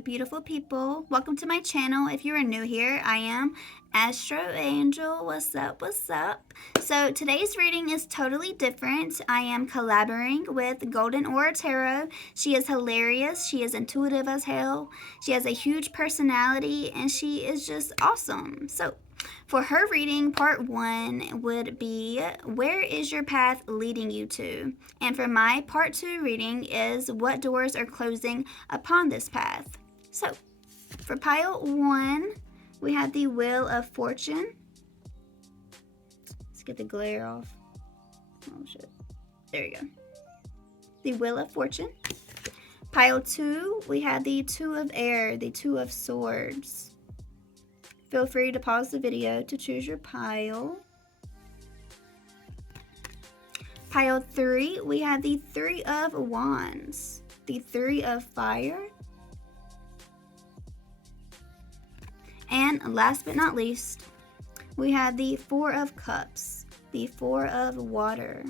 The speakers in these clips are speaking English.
beautiful people. Welcome to my channel. If you are new here, I am Astro Angel. What's up? What's up? So today's reading is totally different. I am collaborating with Golden Aura Tarot. She is hilarious. She is intuitive as hell. She has a huge personality and she is just awesome. So for her reading, part 1 would be, where is your path leading you to? And for my part 2 reading is, what doors are closing upon this path? So for pile 1, we have the Wheel of Fortune. Let's get the glare off. Oh shit. There you go. The Wheel of Fortune. Pile 2, we have the Two of Air, the Two of Swords. Feel free to pause the video to choose your pile. Pile 3, we have the Three of Wands, the Three of Fire. And last but not least, we have the Four of Cups, the Four of Water.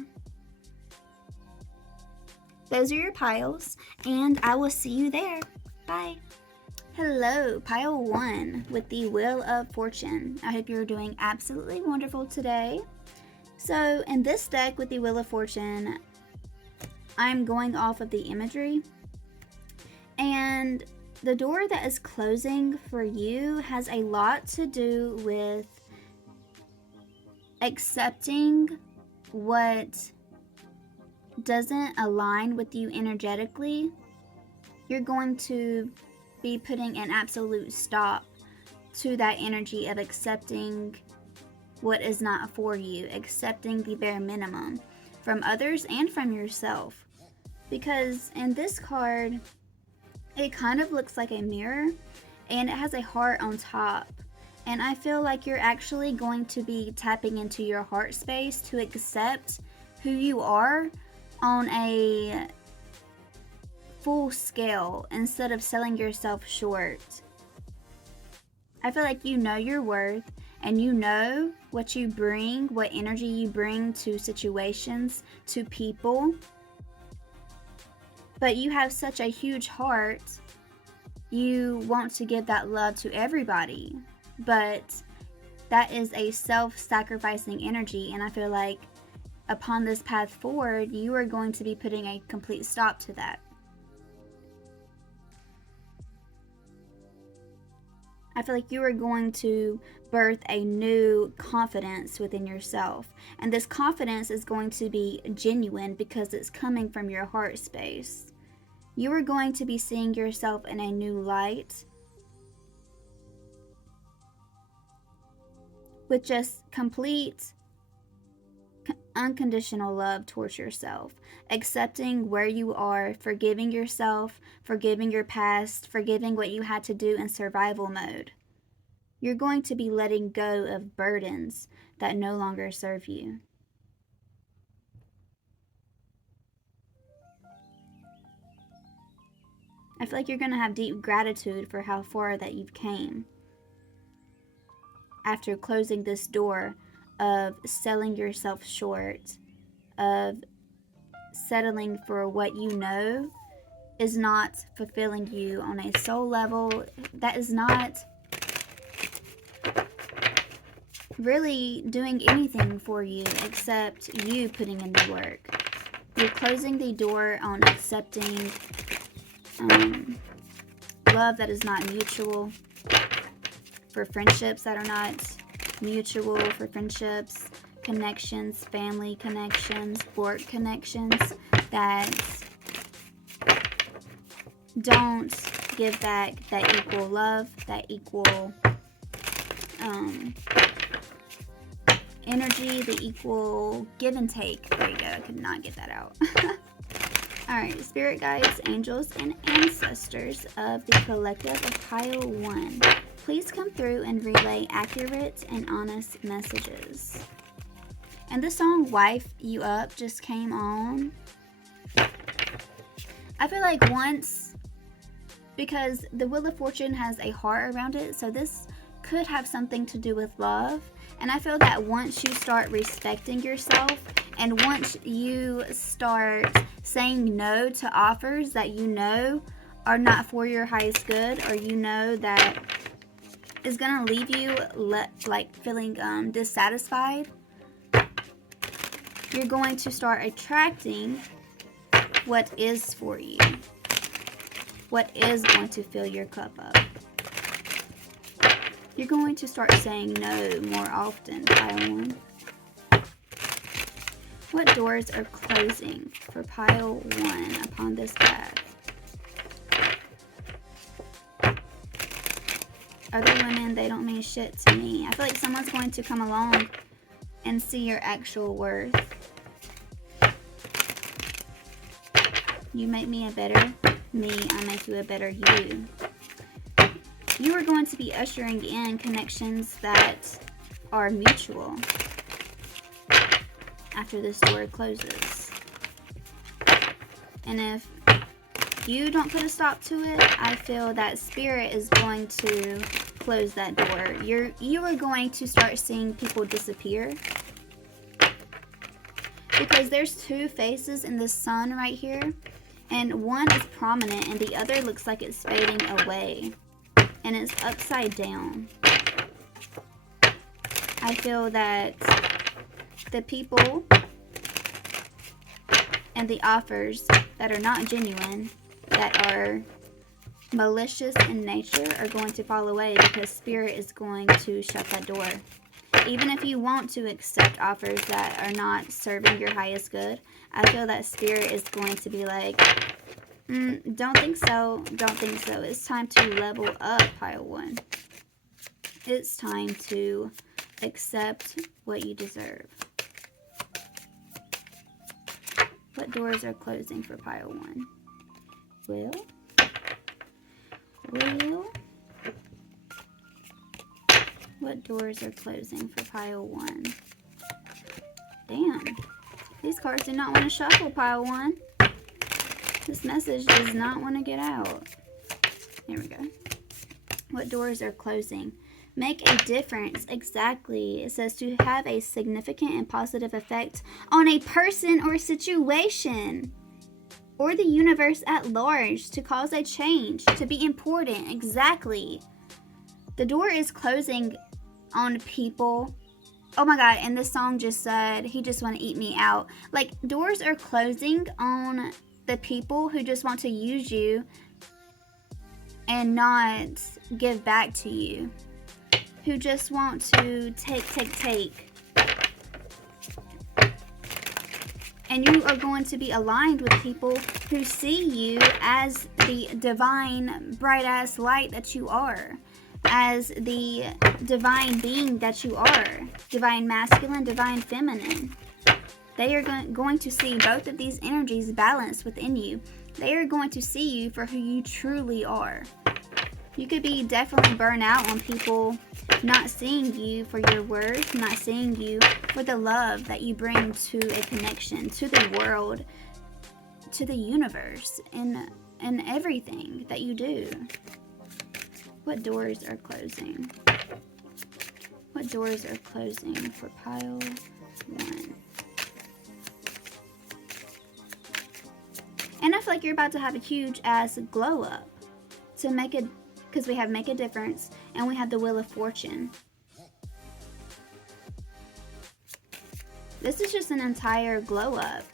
Those are your piles, and I will see you there. Bye. Hello, pile 1 with the Wheel of Fortune. I hope you're doing absolutely wonderful today. So in this deck with the Wheel of Fortune, I'm going off of the imagery. And the door that is closing for you has a lot to do with accepting what doesn't align with you energetically. You're going to be putting an absolute stop to that energy of accepting what is not for you, accepting the bare minimum from others and from yourself. Because in this card, it kind of looks like a mirror and it has a heart on top. And I feel like you're actually going to be tapping into your heart space to accept who you are on a full scale instead of selling yourself short. I feel like you know your worth and you know what you bring, what energy you bring to situations, to people. But you have such a huge heart. You want to give that love to everybody. But that is a self-sacrificing energy, and I feel like upon this path forward, you are going to be putting a complete stop to that. I feel like you are going to birth a new confidence within yourself. And this confidence is going to be genuine because it's coming from your heart space. You are going to be seeing yourself in a new light with just complete unconditional love towards yourself, accepting where you are, forgiving yourself, forgiving your past, forgiving what you had to do in survival mode. You're going to be letting go of burdens that no longer serve you. I feel like you're going to have deep gratitude for how far that you've came after closing this door of selling yourself short, of settling for what you know is not fulfilling you on a soul level, that is not really doing anything for you except you putting in the work. You're closing the door on accepting love that is not mutual, for friendships that are not mutual, for friendships, connections, family connections, work connections that don't give back that equal love, that equal energy, the equal give and take. There you go. I could not get that out. Alright, spirit guides, angels, and ancestors of the collective of pile 1. Please come through and relay accurate and honest messages. And the song Wife You Up just came on. I feel like once, because the Wheel of Fortune has a heart around it, so this could have something to do with love. And I feel that once you start respecting yourself and once you start saying no to offers that you know are not for your highest good, or you know that is going to leave you like feeling dissatisfied, you're going to start attracting what is for you, what is going to fill your cup up. You're going to start saying no more often, pile 1. What doors are closing for pile 1 upon this path? Other women, they don't mean shit to me. I feel like someone's going to come along and see your actual worth. You make me a better me, I make you a better you. You are going to be ushering in connections that are mutual after this door closes. And if you don't put a stop to it, I feel that Spirit is going to close that door. You are going to start seeing people disappear. Because there's 2 faces in the sun right here. And one is prominent and the other looks like it's fading away. And it's upside down. I feel that the people and the offers that are not genuine, that are malicious in nature, are going to fall away because Spirit is going to shut that door. Even if you want to accept offers that are not serving your highest good, I feel that Spirit is going to be like, don't think so, don't think so. It's time to level up, pile 1. It's time to accept what you deserve. What doors are closing for pile 1? Will? What doors are closing for pile 1? Damn. These cards do not want to shuffle, pile 1. This message does not want to get out. Here we go. What doors are closing? Make a difference. Exactly. It says to have a significant and positive effect on a person or situation, or the universe at large, to cause a change, to be important. Exactly. The door is closing on people. Oh my God, and this song just said, he just want to eat me out. Like, doors are closing on the people who just want to use you and not give back to you. Who just want to take. And you are going to be aligned with people who see you as the divine, bright-ass light that you are. As the divine being that you are. Divine masculine, divine feminine. They are going to see both of these energies balanced within you. They are going to see you for who you truly are. You could be definitely burnt out on people not seeing you for your worth, not seeing you for the love that you bring to a connection, to the world, to the universe, and everything that you do. What doors are closing? What doors are closing for pile 1? And I feel like you're about to have a huge ass glow up to make it, because we have make a difference and we have the Wheel of Fortune. This is just an entire glow up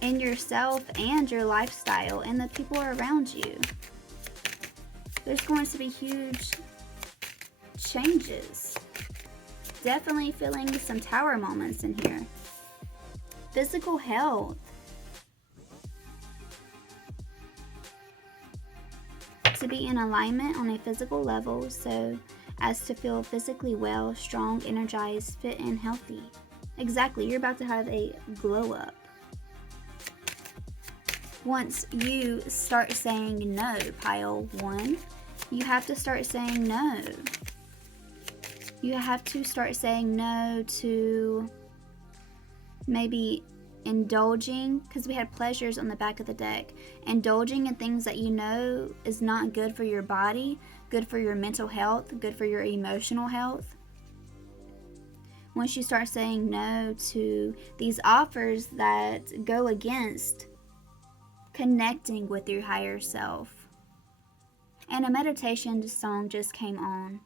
in yourself and your lifestyle and the people around you. There's going to be huge changes. Definitely feeling some tower moments in here. Physical health. To be in alignment on a physical level so as to feel physically well, strong, energized, fit, and healthy. Exactly, you're about to have a glow up. Once you start saying no, pile 1, you have to start saying no. You have to start saying no to maybe indulging, because we had pleasures on the back of the deck, indulging in things that you know is not good for your body, good for your mental health, good for your emotional health. Once you start saying no to these offers that go against connecting with your higher self, And a meditation song just came on.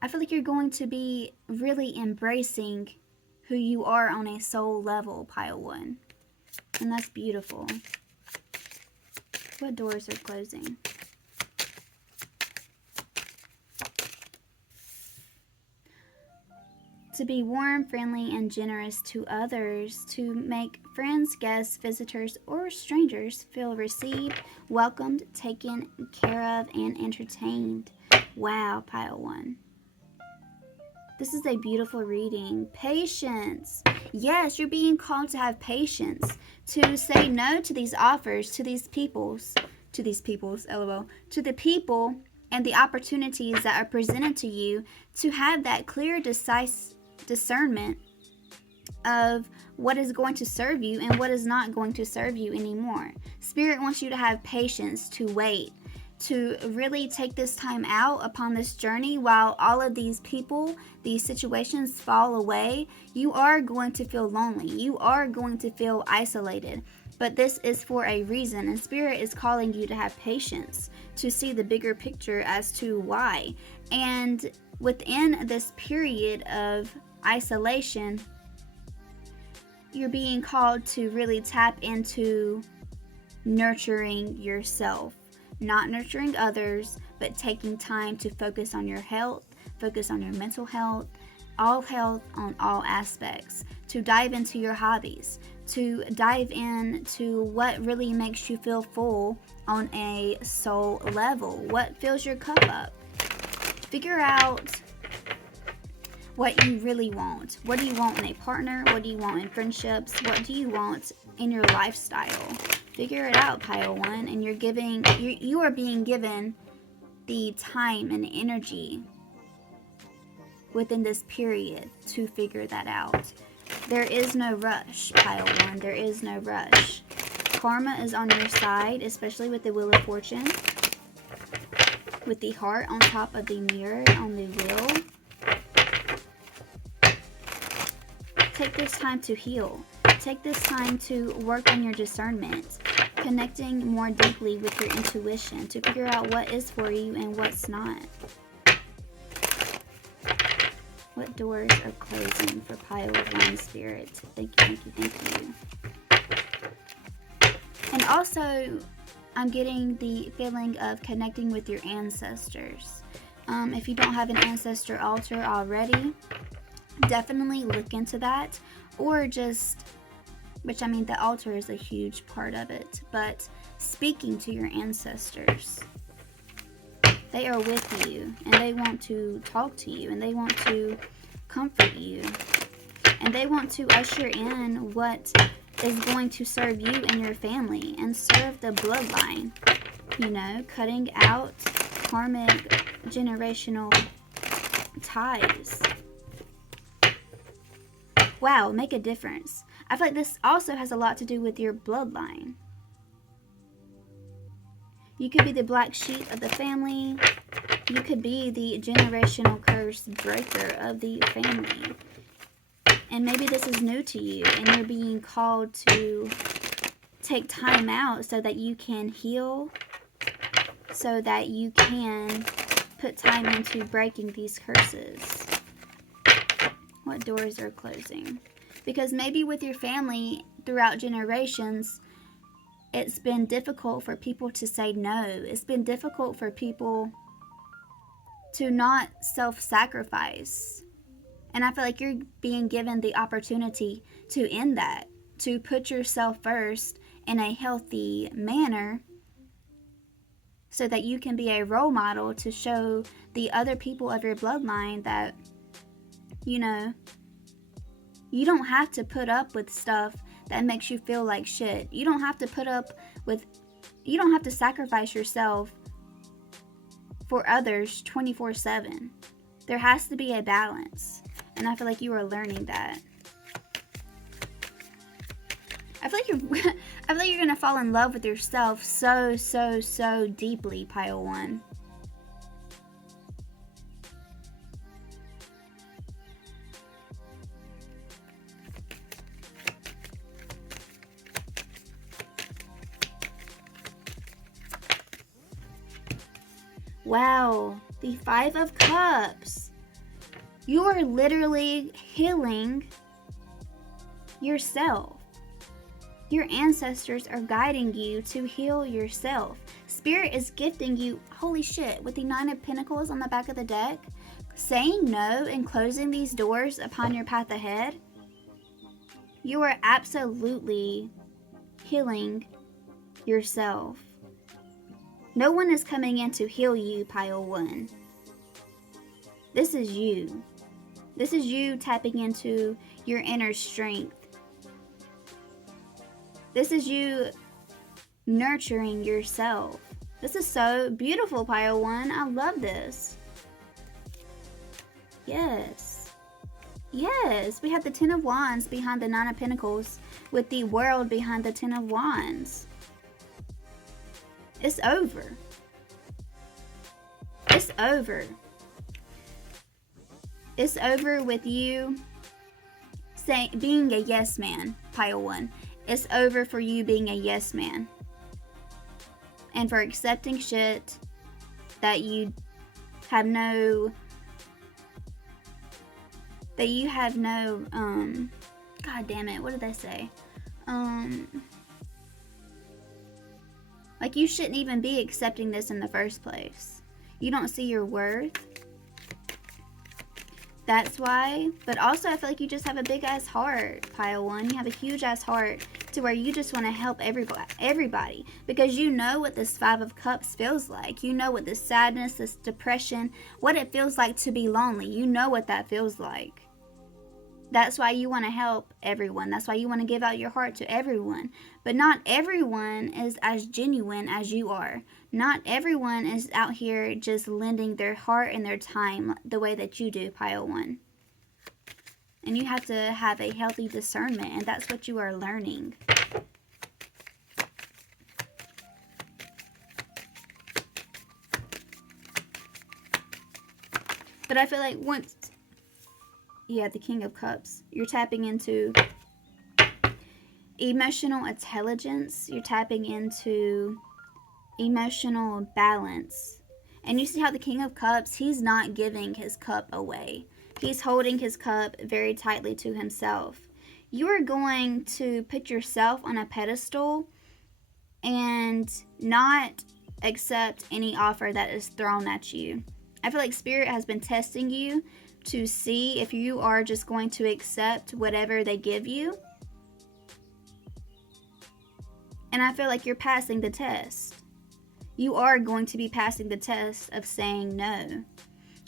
I feel like you're going to be really embracing who you are on a soul level, pile 1. And that's beautiful. What doors are closing? To be warm, friendly, and generous to others, to make friends, guests, visitors, or strangers feel received, welcomed, taken care of, and entertained. Wow, pile 1. This is a beautiful reading. Patience. Yes, you're being called to have patience, to say no to these offers, to these peoples, lol, to the people and the opportunities that are presented to you, to have that clear, discernment of what is going to serve you and what is not going to serve you anymore. Spirit wants you to have patience, to wait, to really take this time out upon this journey while all of these people, these situations fall away. You are going to feel lonely. You are going to feel isolated. But this is for a reason, and Spirit is calling you to have patience, to see the bigger picture as to why. And within this period of isolation, you're being called to really tap into nurturing yourself, not nurturing others, but taking time to focus on your health, focus on your mental health on all aspects, to dive into your hobbies, to dive into what really makes you feel full on a soul level, what fills your cup up. Figure out what you really want. What do you want in a partner? What do you want in friendships? What do you want in your lifestyle? Figure it out, pile 1, and you are being given the time and energy within this period to figure that out. There is no rush, pile 1. There is no rush. Karma is on your side, especially with the Wheel of Fortune, with the heart on top of the mirror on the wheel. Take this time to heal. Take this time to work on your discernment, connecting more deeply with your intuition to figure out what is for you and what's not. What doors are closing for pile 1, Spirit? Thank you, thank you, thank you. And also, I'm getting the feeling of connecting with your ancestors. If you don't have an ancestor altar already, definitely look into that, or just, which I mean the altar is a huge part of it, but speaking to your ancestors. They are with you, and they want to talk to you, and they want to comfort you, and they want to usher in what is going to serve you and your family and serve the bloodline, cutting out karmic generational ties. Wow, make a difference. I feel like this also has a lot to do with your bloodline. You could be the black sheep of the family. You could be the generational curse breaker of the family. And maybe this is new to you, and you're being called to take time out so that you can heal, so that you can put time into breaking these curses. What doors are closing? Because maybe with your family throughout generations, it's been difficult for people to say no. It's been difficult for people to not self-sacrifice. And I feel like you're being given the opportunity to end that, to put yourself first in a healthy manner so that you can be a role model to show the other people of your bloodline that, you don't have to put up with stuff that makes you feel like shit. You don't have to you don't have to sacrifice yourself for others 24/7. There has to be a balance. And I feel like you are learning that. I feel like you're gonna fall in love with yourself so deeply, pile 1. Wow, the Five of Cups. You are literally healing yourself. Your ancestors are guiding you to heal yourself. Spirit is gifting you, holy shit, with the Nine of Pentacles on the back of the deck, saying no and closing these doors upon your path ahead. You are absolutely healing yourself. No one is coming in to heal you, Pile 1. This is you. This is you tapping into your inner strength. This is you nurturing yourself. This is so beautiful, Pile 1. I love this. Yes. Yes. We have the Ten of Wands behind the Nine of Pentacles with the World behind the Ten of Wands. It's over. It's over. It's over with you being a yes man, Pile 1. It's over for you being a yes man. And for accepting shit that you have no, God damn it, what did they say? Like, you shouldn't even be accepting this in the first place. You don't see your worth. That's why. But also, I feel like you just have a big ass heart, Pile 1. You have a huge ass heart to where you just want to help everybody. Because you know what this Five of Cups feels like. You know what this sadness, this depression, what it feels like to be lonely. You know what that feels like. That's why you want to help everyone. That's why you want to give out your heart to everyone. But not everyone is as genuine as you are. Not everyone is out here just lending their heart and their time the way that you do, Pile 1. And you have to have a healthy discernment, and that's what you are learning. But I feel like once... Yeah, the King of Cups. You're tapping into emotional intelligence. You're tapping into emotional balance. And you see how the King of Cups, he's not giving his cup away. He's holding his cup very tightly to himself. You are going to put yourself on a pedestal and not accept any offer that is thrown at you. I feel like Spirit has been testing you to see if you are just going to accept whatever they give you. And I feel like you're passing the test. You are going to be passing the test of saying no.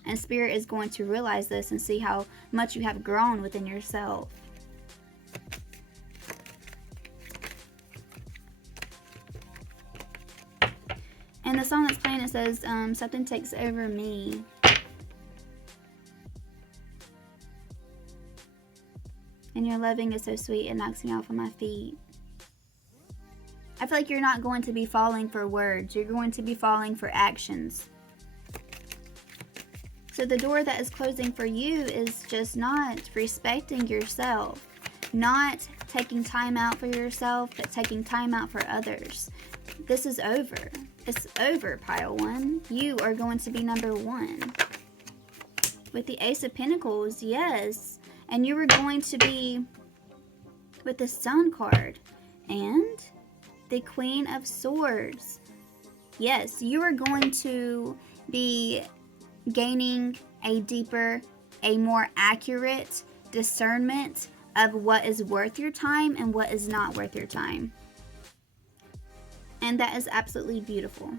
And Spirit is going to realize this and see how much you have grown within yourself. And the song that's playing, it says, something takes over me. And your loving is so sweet, it knocks me off of my feet. I feel like you're not going to be falling for words. You're going to be falling for actions. So the door that is closing for you is just not respecting yourself. Not taking time out for yourself, but taking time out for others. This is over. It's over, Pile 1. You are going to be number 1. With the Ace of Pentacles, yes. And you were going to be with the Sun card. And the Queen of Swords. Yes, you are going to be gaining a deeper, a more accurate discernment of what is worth your time and what is not worth your time. And that is absolutely beautiful.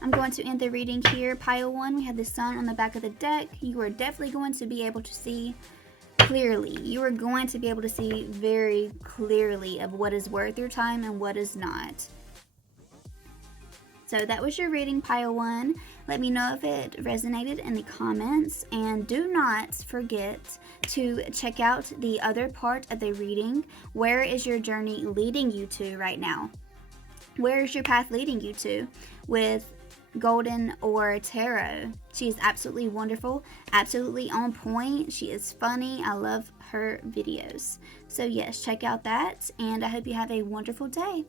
I'm going to end the reading here. Pile 1, we have the Sun on the back of the deck. You are definitely going to be able to see clearly. You are going to be able to see very clearly of what is worth your time and what is not. So that was your reading, Pile 1. Let me know if it resonated in the comments. And do not forget to check out the other part of the reading. Where is your journey leading you to right now? Where is your path leading you to with Golden or Tarot? She is absolutely wonderful, absolutely on point. She is funny. I love her videos. So yes, check out that. And I hope you have a wonderful day.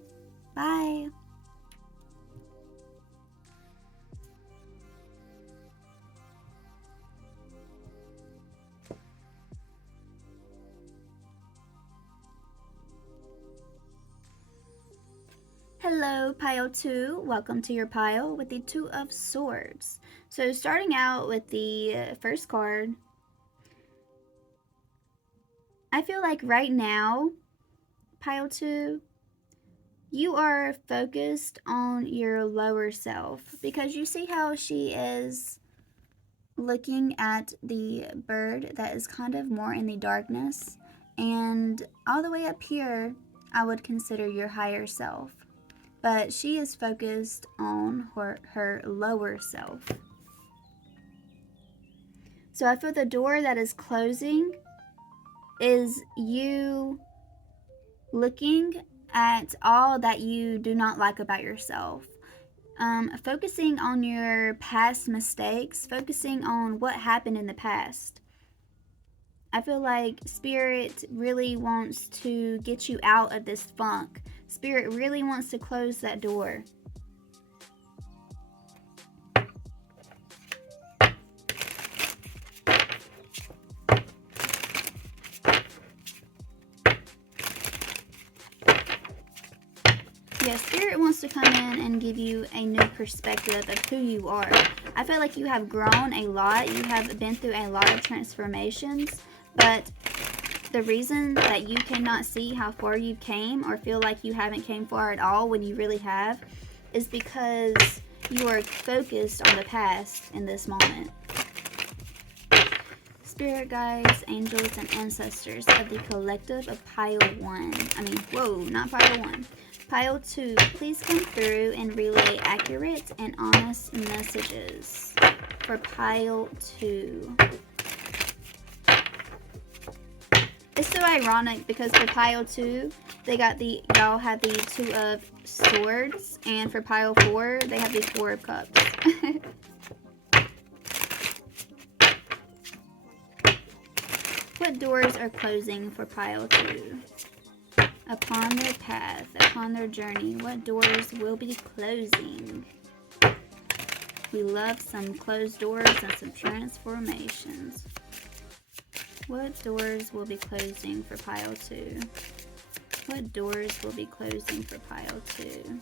Bye. Hello, pile 2. Welcome to your pile with the Two of Swords. So starting out with the first card, I feel like right now, pile 2, you are focused on your lower self because you see how she is looking at the bird that is kind of more in the darkness, and all the way up here I would consider your higher self, but she is focused on her lower self. So I feel the door that is closing is you looking at all that you do not like about yourself. Focusing on your past mistakes, focusing on what happened in the past. I feel like Spirit really wants to get you out of this funk. Spirit really wants to close that door. Yeah, Spirit wants to come in and give you a new perspective of who you are. I feel like you have grown a lot. You have been through a lot of transformations, but the reason that you cannot see how far you came or feel like you haven't came far at all when you really have is because you are focused on the past in this moment. Spirit guides, angels, and ancestors of the collective of pile 1. Not pile 1. Pile 2, please come through and relay accurate and honest messages for pile 2. It's so ironic because for pile 2, y'all have the Two of Swords, and for pile 4, they have the Four of Cups. What doors are closing for pile 2? Upon their path, upon their journey, what doors will be closing? We love some closed doors and some transformations. What doors will be closing for pile 2? What doors will be closing for pile 2?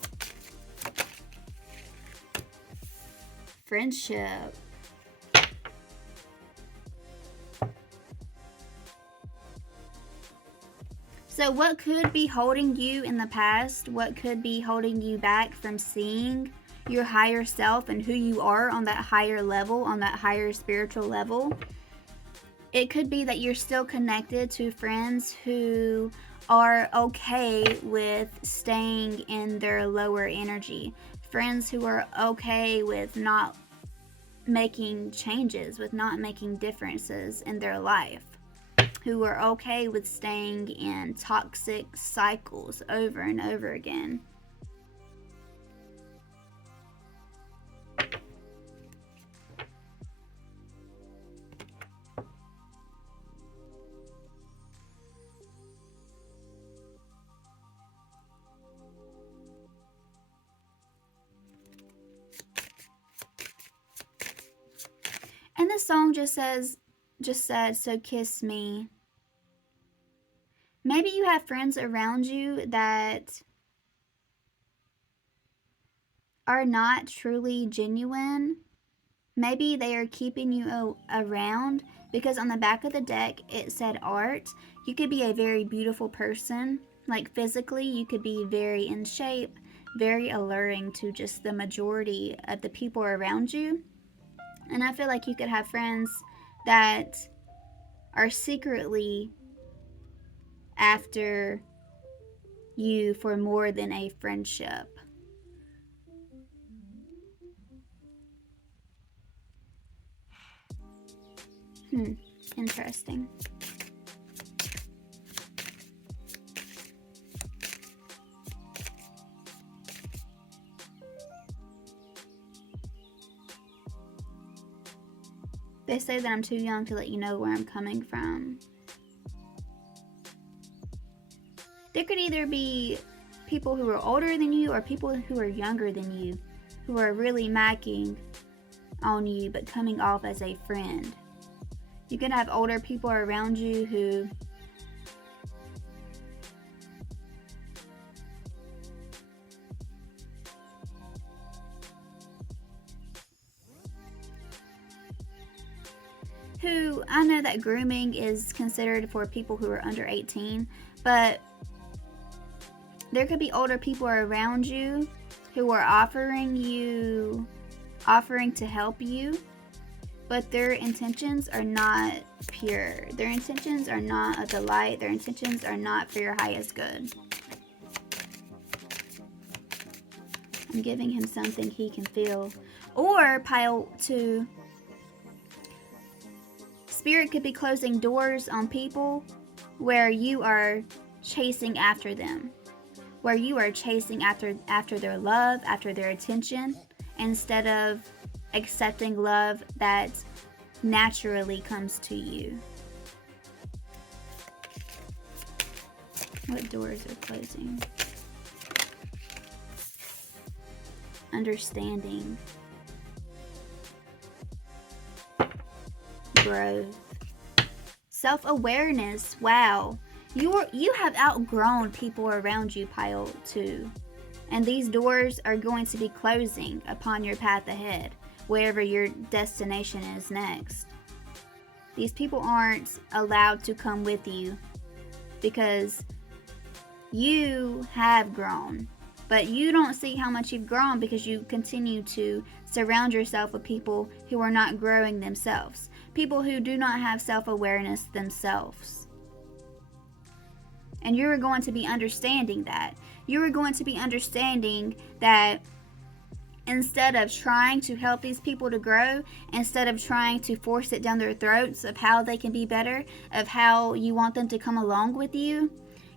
Friendship. So what could be holding you in the past? What could be holding you back from seeing your higher self and who you are on that higher level, on that higher spiritual level? It could be that you're still connected to friends who are okay with staying in their lower energy. Friends who are okay with not making changes, with not making differences in their life. Who are okay with staying in toxic cycles over and over again. And the song just said, so kiss me. Maybe you have friends around you that are not truly genuine. Maybe they are keeping you around because on the back of the deck it said art. You could be a very beautiful person. Like physically, you could be very in shape, very alluring to just the majority of the people around you. And I feel like you could have friends that are secretly after you for more than a friendship. Interesting. They say that I'm too young to let you know where I'm coming from. There could either be people who are older than you or people who are younger than you, who are really macking on you but coming off as a friend. You could have older people around you who I know that grooming is considered for people who are under 18, but there could be older people around you who are offering to help you, but their intentions are not pure. Their intentions are not of the light. Their intentions are not for your highest good. I'm giving him something he can feel. Or pile 2, Spirit could be closing doors on people where you are chasing after them, where you are chasing after their love, after their attention, instead of accepting love that naturally comes to you. What doors are closing? Understanding. Growth. Self-awareness. Wow. You have outgrown people around you, pile 2. And these doors are going to be closing upon your path ahead, wherever your destination is next. These people aren't allowed to come with you because you have grown. But you don't see how much you've grown because you continue to surround yourself with people who are not growing themselves. People who do not have self-awareness themselves. And you are going to be understanding that. You are going to be understanding that instead of trying to help these people to grow, instead of trying to force it down their throats of how they can be better, of how you want them to come along with you,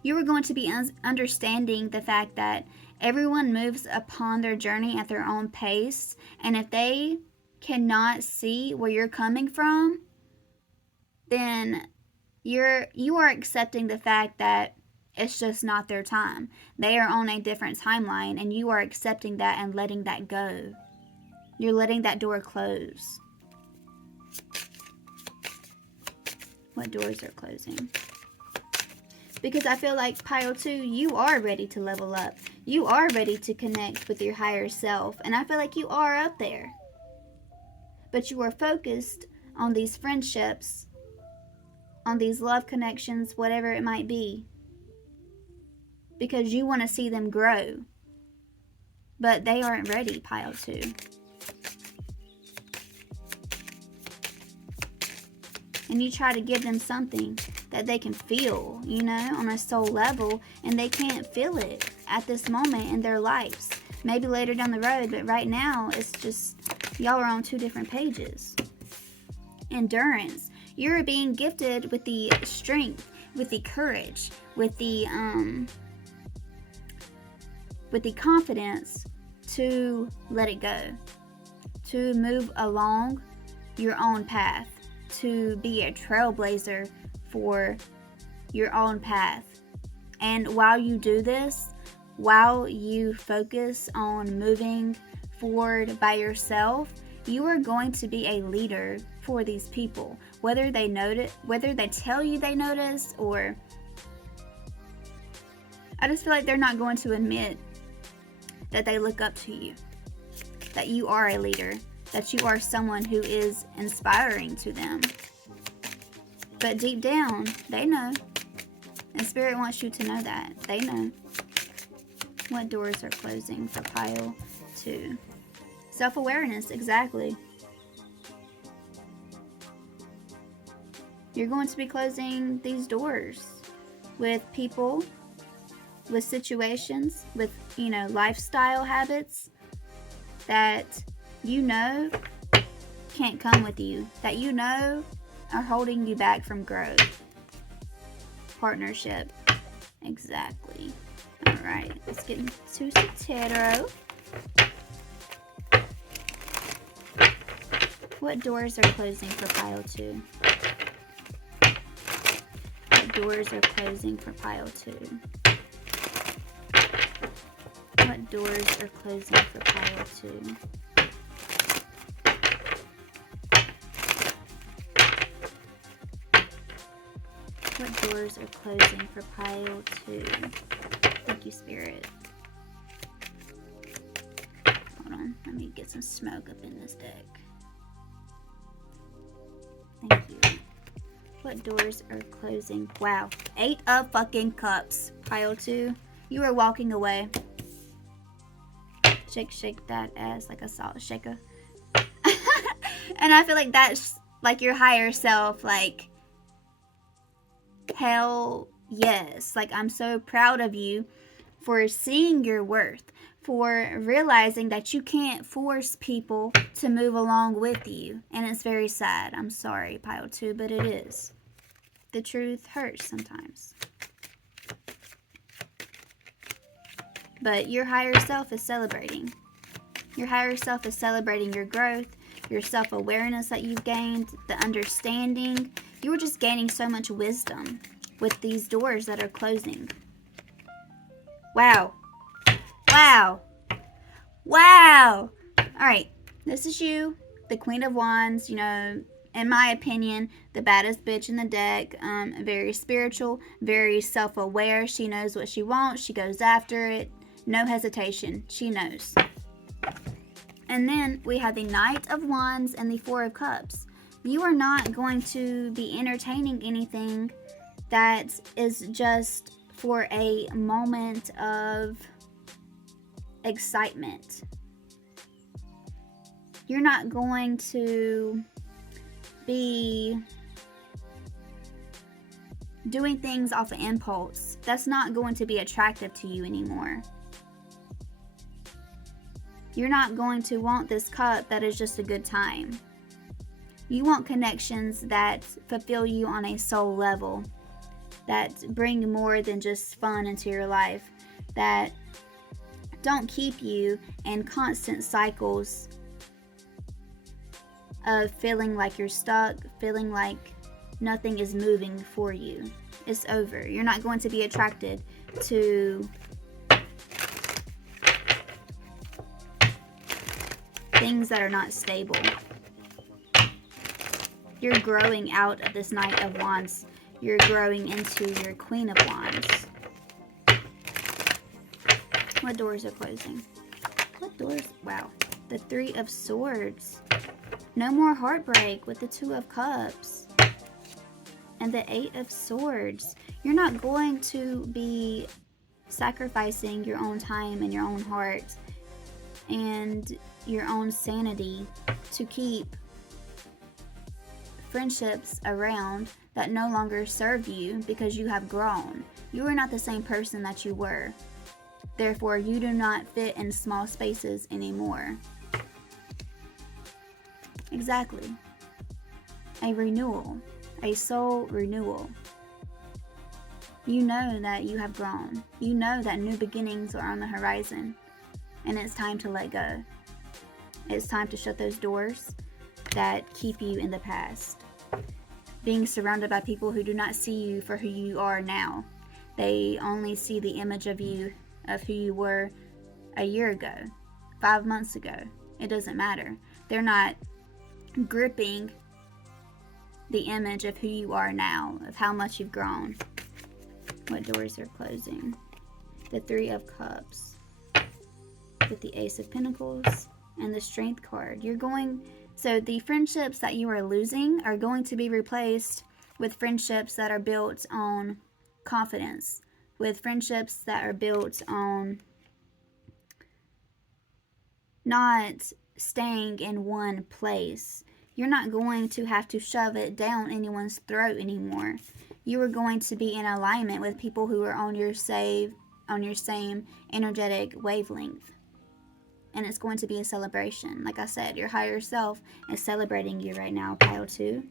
you are going to be understanding the fact that everyone moves upon their journey at their own pace, and if they cannot see where you're coming from, then you are accepting the fact that it's just not their time. They are on a different timeline, and you are accepting that and letting that go. You're letting that door close. What doors are closing? Because I feel like pile 2, you are ready to level up. You are ready to connect with your higher self. And I feel like you are up there. But you are focused on these friendships, on these love connections, whatever it might be. Because you want to see them grow. But they aren't ready, pile 2. And you try to give them something that they can feel, on a soul level, and they can't feel it at this moment in their lives. Maybe later down the road, but right now, it's just, y'all are on 2 different pages. Endurance. You're being gifted with the strength, with the courage, with the confidence to let it go, to move along your own path, to be a trailblazer for your own path. And while you do this, while you focus on moving forward by yourself, you are going to be a leader for these people, whether they notice, whether they tell you they notice, or I just feel like they're not going to admit that they look up to you, that you are a leader, that you are someone who is inspiring to them. But deep down, they know. And Spirit wants you to know that. They know. What doors are closing for pile 2? Self-awareness, exactly. You're going to be closing these doors with people, with situations, with, lifestyle habits that can't come with you, that are holding you back from growth. Partnership. Exactly. Alright, let's get into tarot. What doors are closing for pile 2? What doors are closing for pile 2? What doors are closing for pile 2? What doors are closing for pile 2? Thank you, Spirit. Hold on, let me get some smoke up in this deck. Thank you. What doors are closing? Wow. 8 of fucking cups. Pile 2. You are walking away. Shake, shake that ass like a salt shaker. And I feel like that's like your higher self, like, hell yes. Like, I'm so proud of you for seeing your worth, for realizing that you can't force people to move along with you. And it's very sad. I'm sorry, pile 2, but it is. The truth hurts sometimes. But your higher self is celebrating. Your higher self is celebrating your growth, your self-awareness that you've gained, the understanding. You are just gaining so much wisdom with these doors that are closing. Wow. Wow. Wow. All right. This is you, the Queen of Wands, you know, in my opinion, the baddest bitch in the deck. Very spiritual, very self-aware. She knows what she wants. She goes after it. No hesitation. She knows. And then we have the Knight of Wands and the Four of Cups. You are not going to be entertaining anything that is just for a moment of excitement. You're not going to be doing things off of impulse. That's not going to be attractive to you anymore. You're not going to want this cup that is just a good time. You want connections that fulfill you on a soul level, that bring more than just fun into your life, that don't keep you in constant cycles of feeling like you're stuck, feeling like nothing is moving for you. It's over. You're not going to be attracted to things that are not stable. You're growing out of this Knight of Wands. You're growing into your Queen of Wands. What doors are closing? What doors? Wow. The Three of Swords. No more heartbreak with the Two of Cups. And the Eight of Swords. You're not going to be sacrificing your own time and your own heart and your own sanity to keep friendships around that no longer serve you because you have grown. You are not the same person that you were. Therefore, you do not fit in small spaces anymore. Exactly. A renewal. A soul renewal. You know that you have grown. You know that new beginnings are on the horizon. And it's time to let go. It's time to shut those doors that keep you in the past. Being surrounded by people who do not see you for who you are now. They only see the image of you, of who you were a year ago, 5 months ago. It doesn't matter. They're not gripping the image of who you are now, of how much you've grown. What doors are closing? The Three of Cups with the Ace of Pentacles and the Strength card. So the friendships that you are losing are going to be replaced with friendships that are built on confidence, with friendships that are built on not staying in one place. You're not going to have to shove it down anyone's throat anymore. You are going to be in alignment with people who are on your same energetic wavelength. And it's going to be a celebration. Like I said, your higher self is celebrating you right now, pile 2.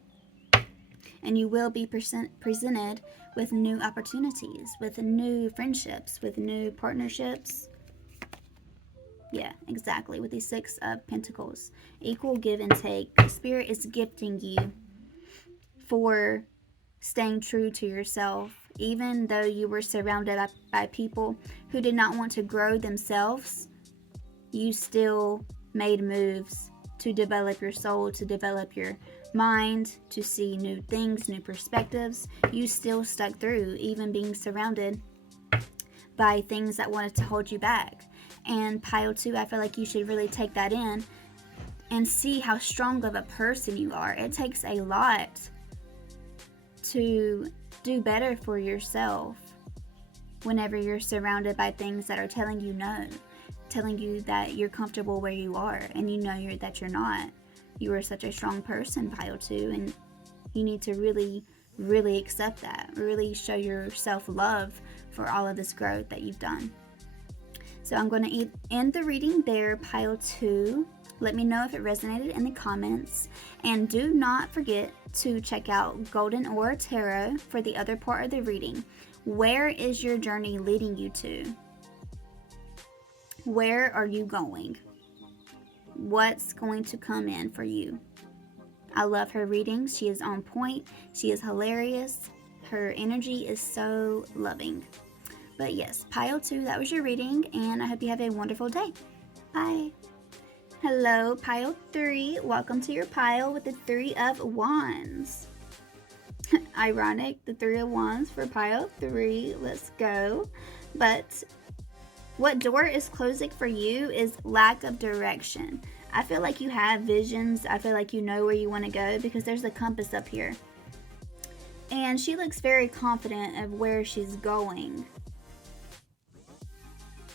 And you will be presented with new opportunities, with new friendships, with new partnerships. Yeah, exactly. With the Six of Pentacles. Equal give and take. The Spirit is gifting you for staying true to yourself. Even though you were surrounded by people who did not want to grow themselves, you still made moves to develop your soul, to develop your mind, to see new things, new perspectives. You still stuck through, even being surrounded by things that wanted to hold you back. And pile 2, I feel like you should really take that in and see how strong of a person you are. It takes a lot to do better for yourself whenever you're surrounded by things that are telling you no, telling you that you're comfortable where you are, and you know that you're not. You are such a strong person, pile 2, and you need to really, really accept that. Really show yourself love for all of this growth that you've done. So I'm going to end the reading there, pile 2. Let me know if it resonated in the comments. And do not forget to check out Golden Aura Tarot for the other part of the reading. Where is your journey leading you to? Where are you going? What's going to come in for you? I love her readings. She is on point. She is hilarious. Her energy is so loving. But yes, pile 2, that was your reading, and I hope you have a wonderful day. Bye. Hello, pile 3. Welcome to your pile with the 3 of Wands. Ironic, the 3 of Wands for pile 3. Let's go. But what door is closing for you is lack of direction. I feel like you have visions. I feel like you know where you want to go because there's a compass up here. And she looks very confident of where she's going.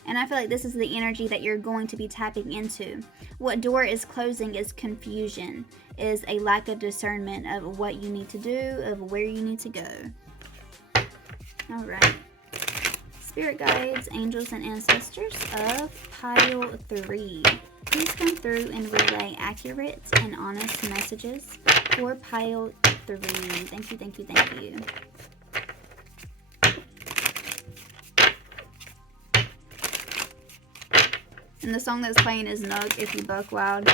And I feel like this is the energy that you're going to be tapping into. What door is closing is confusion, is a lack of discernment of what you need to do, of where you need to go. All right. Spirit guides, angels, and ancestors of pile 3. Please come through and relay accurate and honest messages for pile 3. Thank you, thank you, thank you. And the song that's playing is Nug If You Buck Wild.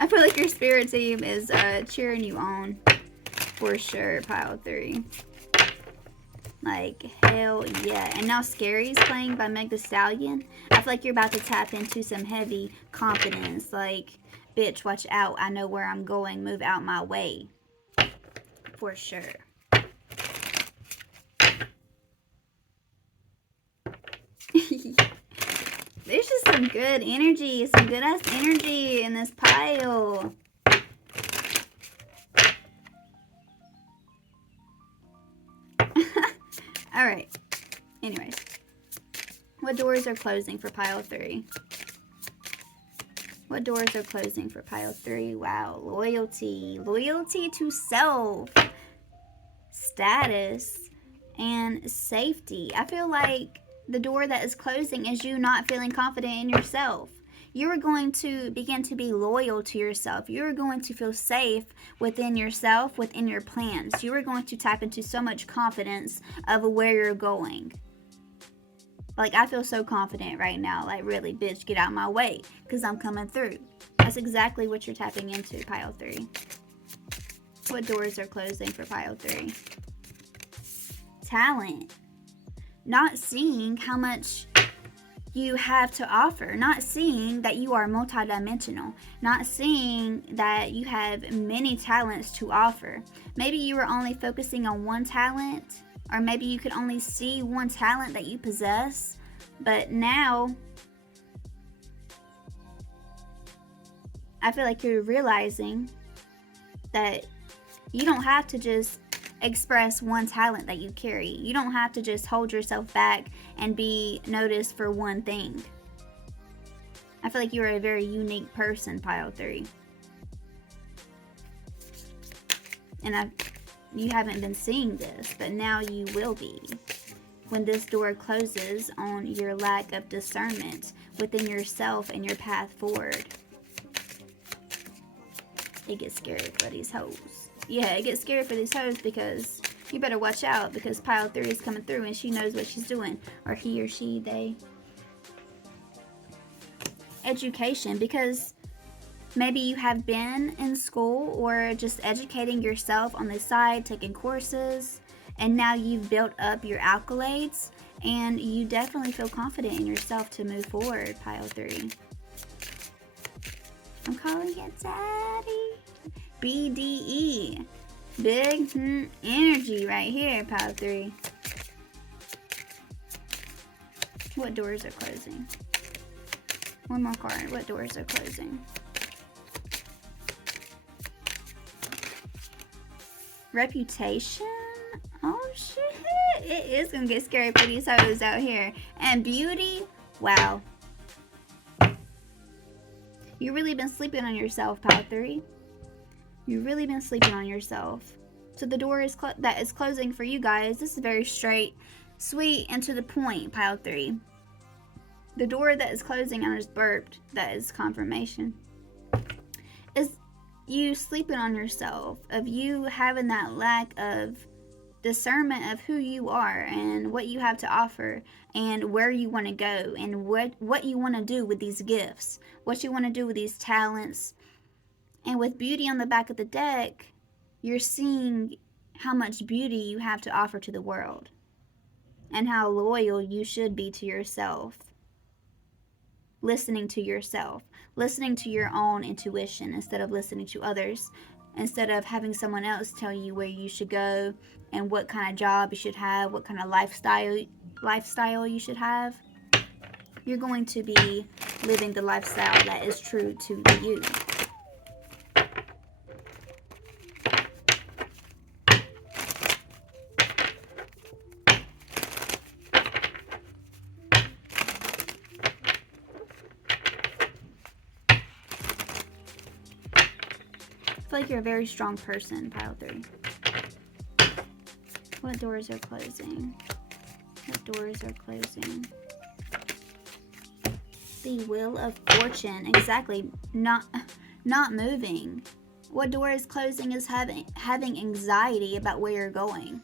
I feel like your spirit team is cheering you on for sure, pile 3. Like, hell yeah. And now Scary's playing by Meg Thee Stallion. I feel like you're about to tap into some heavy confidence. Like, bitch, watch out. I know where I'm going. Move out my way. For sure. There's just some good energy. Some good-ass energy in this pile. Alright. Anyways. What doors are closing for pile 3? What doors are closing for pile 3? Wow. Loyalty. Loyalty to self. Status. And safety. I feel like the door that is closing is you not feeling confident in yourself. You are going to begin to be loyal to yourself. You are going to feel safe within yourself, within your plans. You are going to tap into so much confidence of where you're going. Like, I feel so confident right now. Like, really, bitch, get out my way because I'm coming through. That's exactly what you're tapping into, pile 3. What doors are closing for pile 3? Talent. Not seeing how much you have to offer, not seeing that you are multidimensional, not seeing that you have many talents to offer. Maybe you were only focusing on one talent, or maybe you could only see one talent that you possess, but now I feel like you're realizing that you don't have to just express one talent that you carry. You don't have to just hold yourself back and be noticed for one thing. I feel like you are a very unique person, pile 3. And you haven't been seeing this, but now you will be. When this door closes on your lack of discernment within yourself and your path forward. It gets scary for these hoes. Yeah, it gets scary for these hoes because you better watch out because pile 3 is coming through and she knows what she's doing. Or he or she, they. Education, because maybe you have been in school or just educating yourself on the side, taking courses, and now you've built up your accolades and you definitely feel confident in yourself to move forward, pile 3. I'm calling it daddy. BDE. Big energy right here, pile 3. What doors are closing? One more card. What doors are closing? Reputation? Oh shit. It is gonna get scary for these hoes out here. And beauty? Wow. You've really been sleeping on yourself, pile 3. You've really been sleeping on yourself. So the door is that is closing for you guys. This is very straight, sweet, and to the point, pile 3. The door that is closing, I just burped, that is confirmation, is you sleeping on yourself, of you having that lack of discernment of who you are and what you have to offer and where you want to go and what you want to do with these gifts, what you want to do with these talents. And with beauty on the back of the deck, you're seeing how much beauty you have to offer to the world and how loyal you should be to yourself. Listening to yourself, listening to your own intuition instead of listening to others, instead of having someone else tell you where you should go and what kind of job you should have, what kind of lifestyle you should have. You're going to be living the lifestyle that is true to you. I feel like you're a very strong person, pile 3. What doors are closing? What doors are closing? The Wheel of Fortune. Exactly. Not moving. What door is closing is having anxiety about where you're going.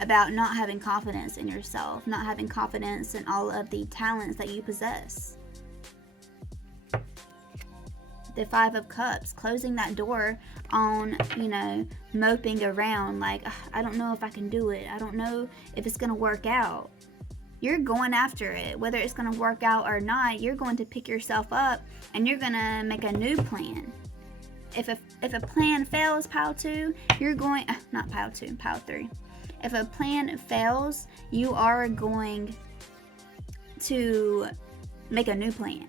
About not having confidence in yourself. Not having confidence in all of the talents that you possess. The 5 of Cups, closing that door on, moping around like, I don't know if I can do it. I don't know if it's going to work out. You're going after it. Whether it's going to work out or not, you're going to pick yourself up and you're going to make a new plan. If a plan fails, pile 2, you're going, not pile 2, pile 3. If a plan fails, you are going to make a new plan.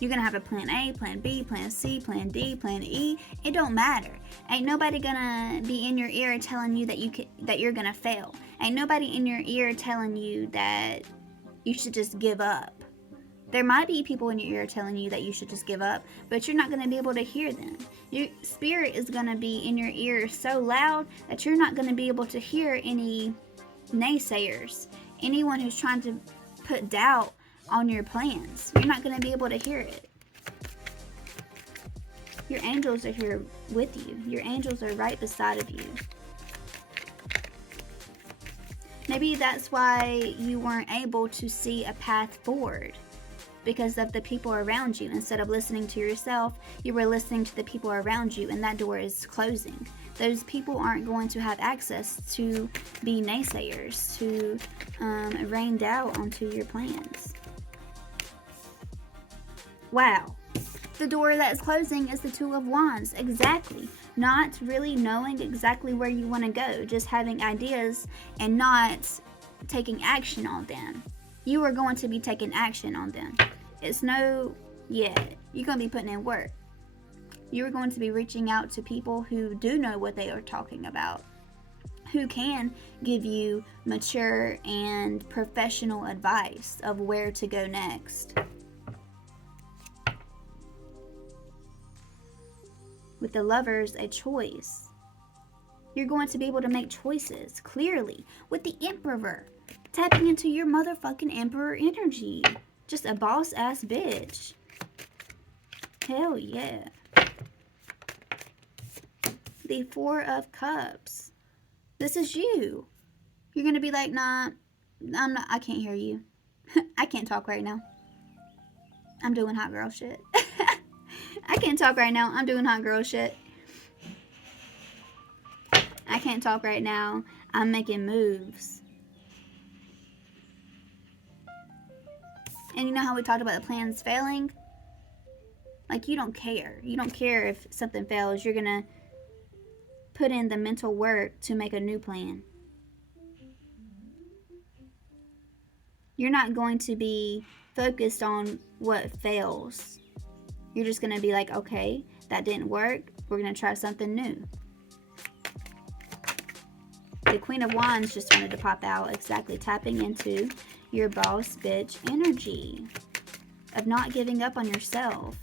You're going to have a plan A, plan B, plan C, plan D, plan E. It don't matter. Ain't nobody going to be in your ear telling you that you're going to fail. Ain't nobody in your ear telling you that you should just give up. There might be people in your ear telling you that you should just give up, but you're not going to be able to hear them. Your spirit is going to be in your ear so loud that you're not going to be able to hear any naysayers, anyone who's trying to put doubt on your plans. You're not going to be able to hear it. Your angels are here with you. Your angels are right beside of you. Maybe that's why you weren't able to see a path forward, because of the people around you. Instead of listening to yourself, you were listening to the people around you, and that door is closing. Those people aren't going to have access to be naysayers, to rain doubt onto your plans. Wow. The door that is closing is the 2 of Wands. Exactly. Not really knowing exactly where you want to go. Just having ideas and not taking action on them. You are going to be taking action on them. It's you're going to be putting in work. You're going to be reaching out to people who do know what they are talking about. Who can give you mature and professional advice of where to go next. With the Lovers, a choice. You're going to be able to make choices clearly. With the Emperor, tapping into your motherfucking Emperor energy. Just a boss ass bitch. Hell yeah. The 4 of Cups. This is you. You're going to be like, nah, I can't hear you. I can't talk right now. I'm doing hot girl shit. I can't talk right now. I'm doing hot girl shit. I can't talk right now. I'm making moves. And you know how we talked about the plans failing? Like, you don't care. You don't care if something fails. You're going to put in the mental work to make a new plan. You're not going to be focused on what fails. You're just going to be like, okay, that didn't work. We're going to try something new. The Queen of Wands just wanted to pop out, exactly, tapping into your boss bitch energy of not giving up on yourself.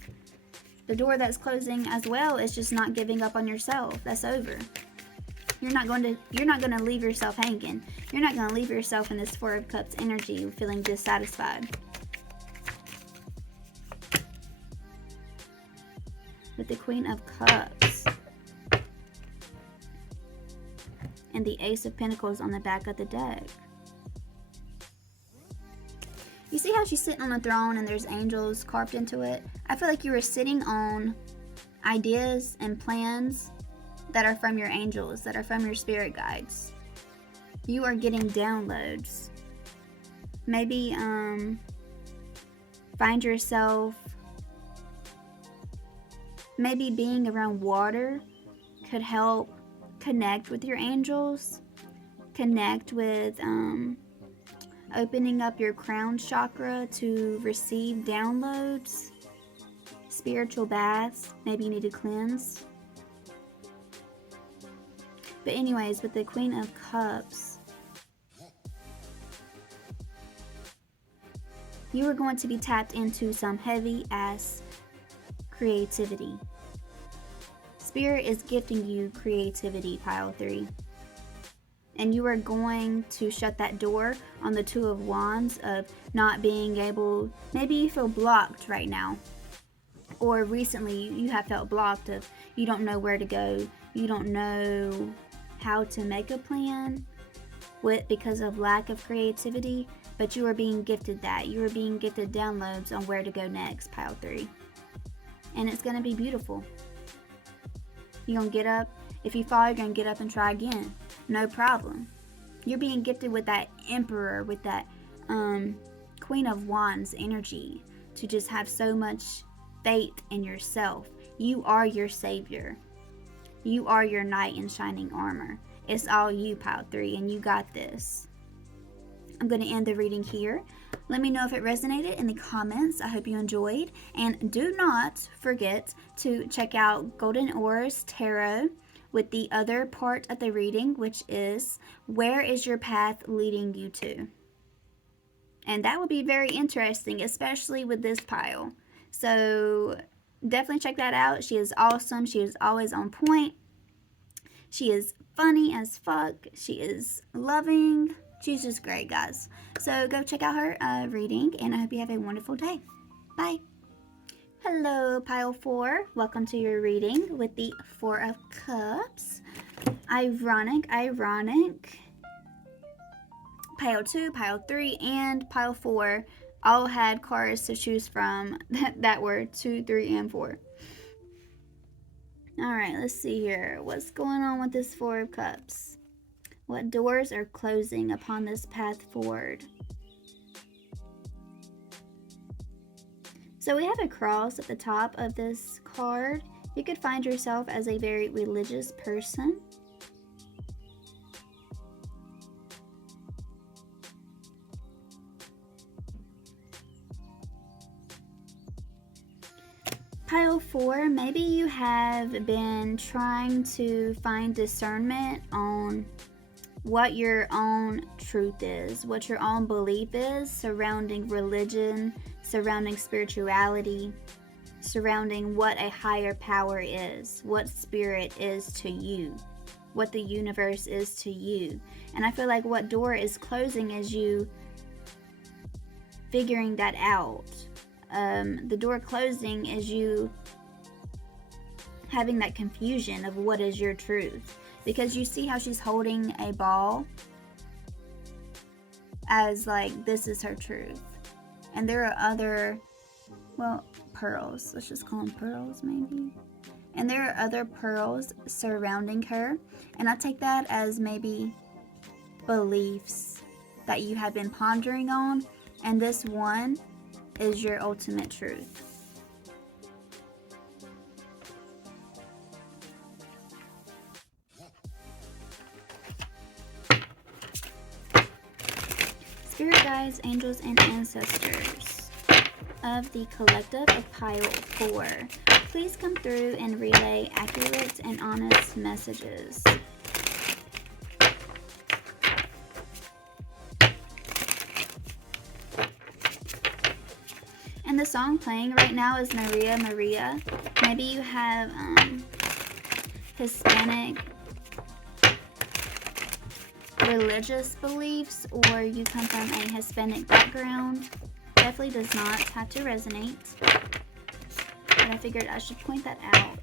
The door that's closing as well is just not giving up on yourself. That's over. You're not going to leave yourself hanging. You're not going to leave yourself in this Four of Cups energy feeling dissatisfied. With the Queen of Cups and the Ace of Pentacles on the back of the deck. You see how she's sitting on a throne and there's angels carved into it? I feel like you were sitting on ideas and plans that are from your angels, that are from your spirit guides. You are getting downloads. Maybe find yourself, maybe being around water could help connect with your angels, connect with opening up your crown chakra to receive downloads, spiritual baths. Maybe you need to cleanse. But anyways, with the Queen of Cups, you are going to be tapped into some heavy ass creativity. Spirit is gifting you creativity, pile 3. And you are going to shut that door on the Two of Wands of not being able, maybe you feel blocked right now. Or recently you have felt blocked of you don't know where to go. You don't know how to make a plan because of lack of creativity. But you are being gifted that. You are being gifted downloads on where to go next, pile 3. And it's going to be beautiful. You're going to get up. If you fall, you're going to get up and try again. No problem. You're being gifted with that Emperor, with that Queen of Wands energy to just have so much faith in yourself. You are your savior. You are your knight in shining armor. It's all you, pile 3, and you got this. I'm going to end the reading here. Let me know if it resonated in the comments. I hope you enjoyed. And do not forget to check out Golden Oars Tarot with the other part of the reading, which is where is your path leading you to? And that will be very interesting, especially with this pile. So definitely check that out. She is awesome. She is always on point. She is funny as fuck. She is loving. She's just great, guys. So go check out her reading, and I hope you have a wonderful day. Bye. Hello, pile 4. Welcome to your reading with the Four of Cups. Ironic. Pile 2, pile 3, and pile 4 all had cards to choose from that were 2, 3, and 4. Alright, let's see here. What's going on with this Four of Cups? What doors are closing upon this path forward? So we have a cross at the top of this card. You could find yourself as a very religious person. Pile 4, maybe you have been trying to find discernment on what your own truth is, what your own belief is surrounding religion, surrounding spirituality, surrounding what a higher power is, what spirit is to you, what the universe is to you. And I feel like what door is closing is you figuring that out. The door closing is you having that confusion of what is your truth. Because you see how she's holding a ball as like this is her truth. And there are other, well, pearls. Let's just call them pearls maybe. And there are other pearls surrounding her. And I take that as maybe beliefs that you have been pondering on. And this one is your ultimate truth. Spirit guides, angels, and ancestors of the collective of pile 4, please come through and relay accurate and honest messages. the song playing right now is Maria Maria. Maybe you have Hispanic religious beliefs, or you come from a Hispanic background. Definitely does not have to resonate, but I figured I should point that out.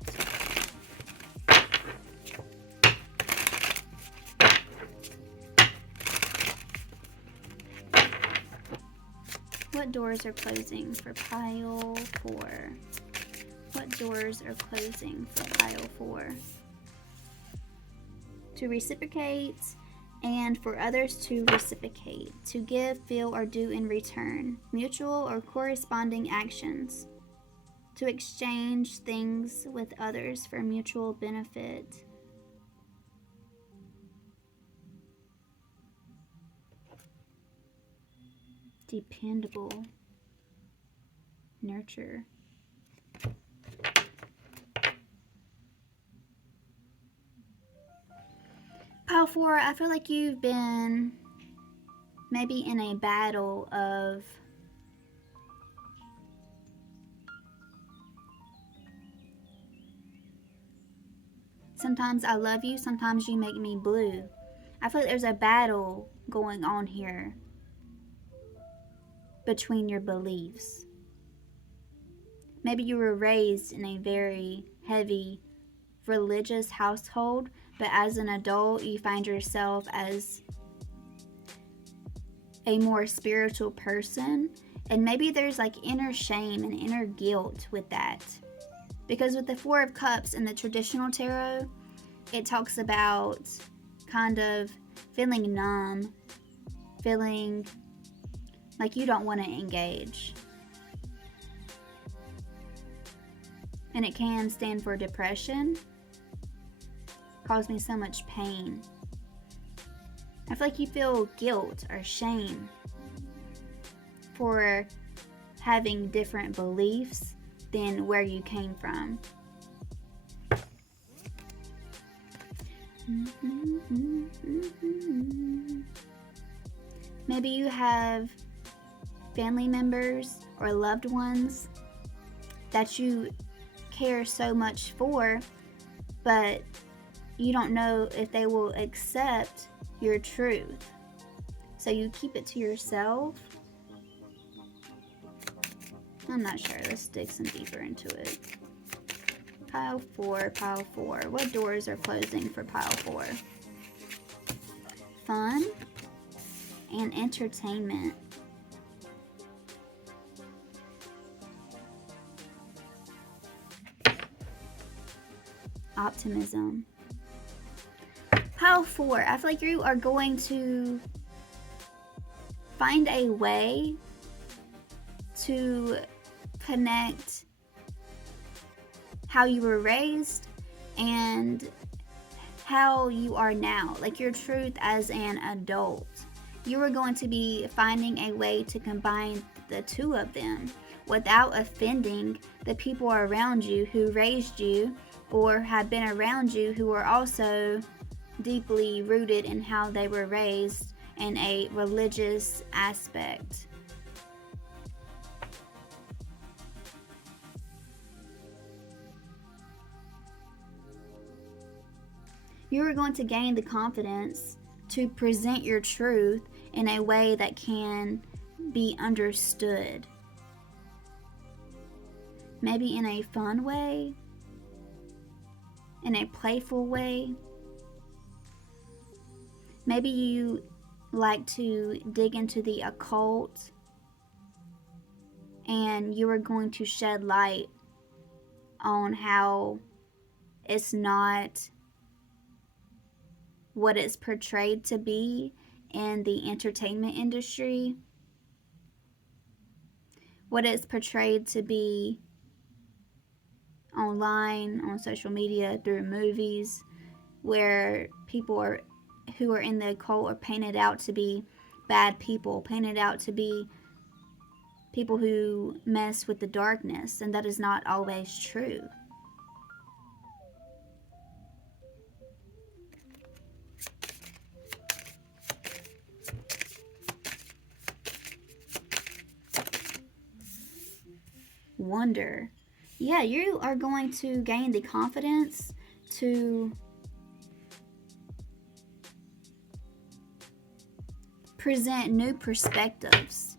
What doors are closing for pile 4? What doors are closing for pile 4? To reciprocate, and for others to reciprocate. To give, feel, or do in return. Mutual or corresponding actions. To exchange things with others for mutual benefit. Dependable. Nurture. Pile 4, I feel like you've been maybe in a battle of sometimes I love you, sometimes you make me blue. I feel like there's a battle going on here between your beliefs. Maybe you were raised in a very heavy religious household, but as an adult you find yourself as a more spiritual person, and maybe there's like inner shame and inner guilt with that, because with the 4 of Cups in the traditional tarot, it talks about kind of feeling numb, feeling like you don't want to engage, and it can stand for depression, cause me so much pain. I feel like you feel guilt or shame for having different beliefs than where you came from. Maybe you have family members or loved ones that you care so much for, but you don't know if they will accept your truth. So you keep it to yourself. I'm not sure. Let's dig some deeper into it. Pile 4, pile 4. What doors are closing for pile 4? Fun and entertainment. Optimism. Pile 4. I feel like you are going to find a way to connect how you were raised and how you are now, like your truth as an adult. You are going to be finding a way to combine the two of them without offending the people around you who raised you or have been around you, who are also deeply rooted in how they were raised in a religious aspect. You are going to gain the confidence to present your truth in a way that can be understood. Maybe in a fun way, in a playful way. Maybe you like to dig into the occult, and you are going to shed light on how it's not what it's portrayed to be in the entertainment industry, what it's portrayed to be online, on social media, through movies, where people who are in the occult are painted out to be bad people, painted out to be people who mess with the darkness, and that is not always true. wonder. Yeah, you are going to gain the confidence to present new perspectives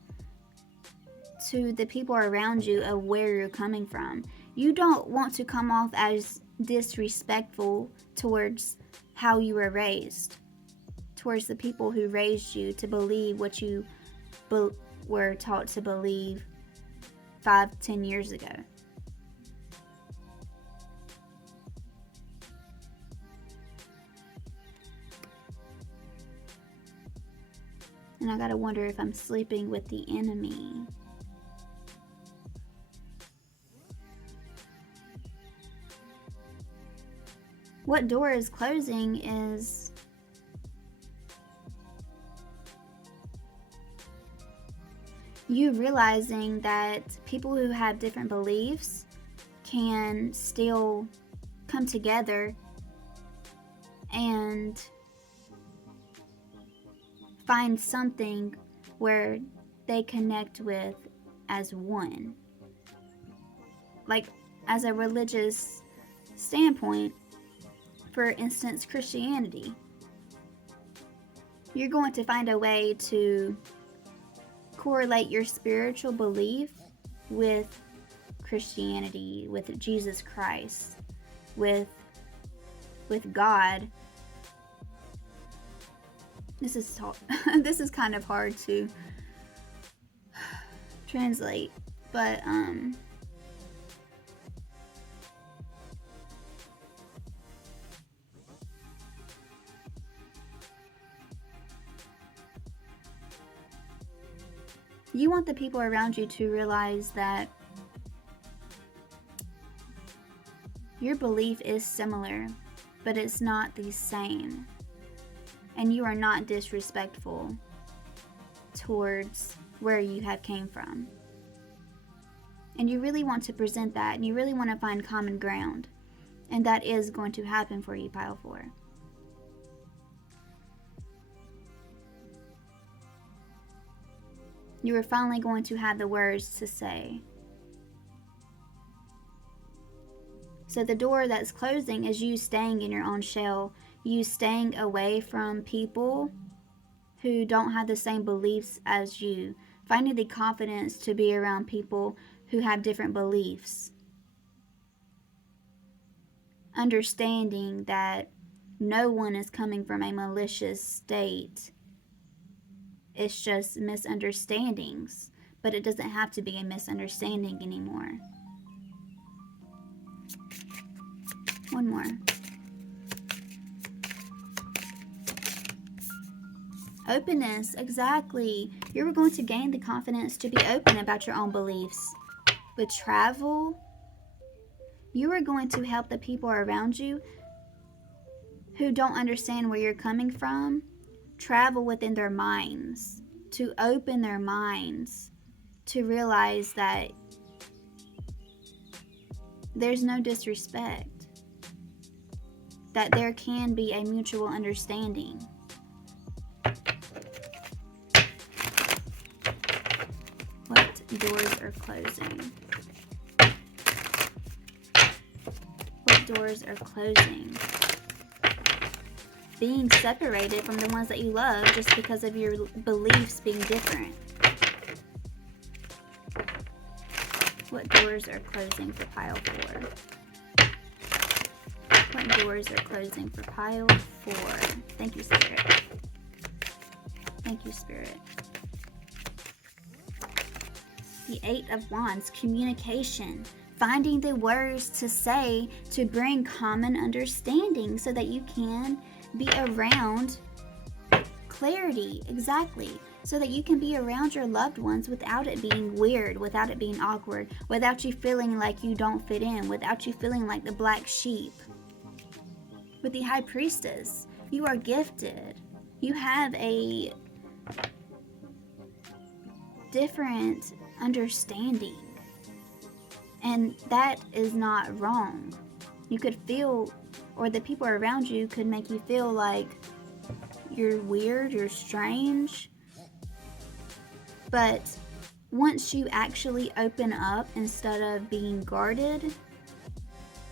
to the people around you of where you're coming from. You don't want to come off as disrespectful towards how you were raised, towards the people who raised you to believe what you were taught to believe 5-10 years ago. And I gotta wonder if I'm sleeping with the enemy. What door is closing is you realizing that people who have different beliefs can still come together and find something where they connect with as one. Like, as a religious standpoint, for instance, Christianity. You're going to find a way to correlate your spiritual belief with Christianity, with Jesus Christ, with God. This is kind of hard to translate, but you want the people around you to realize that your belief is similar, but it's not the same. And you are not disrespectful towards where you have came from. And you really want to present that, and you really want to find common ground. And that is going to happen for you, Pile 4. You are finally going to have the words to say. So the door that's closing is you staying in your own shell, you staying away from people who don't have the same beliefs as you, finding the confidence to be around people who have different beliefs, understanding that no one is coming from a malicious state. It's just misunderstandings, but it doesn't have to be a misunderstanding anymore. One more. Openness, exactly. You're going to gain the confidence to be open about your own beliefs. With travel, you are going to help the people around you who don't understand where you're coming from travel within their minds, to open their minds, to realize that there's no disrespect, that there can be a mutual understanding. What doors are closing? What doors are closing? Being separated from the ones that you love just because of your beliefs being different. What doors are closing for Pile 4? What doors are closing for Pile 4? Thank you, Spirit. Thank you, Spirit. The 8 of Wands, communication. Finding the words to say to bring common understanding so that you can be around clarity, exactly, so that you can be around your loved ones without it being weird, without it being awkward, without you feeling like you don't fit in, without you feeling like the black sheep. With the High Priestess, you are gifted. You have a different understanding, and that is not wrong. You could feel, or the people around you could make you feel like you're weird, you're strange, but once you actually open up instead of being guarded,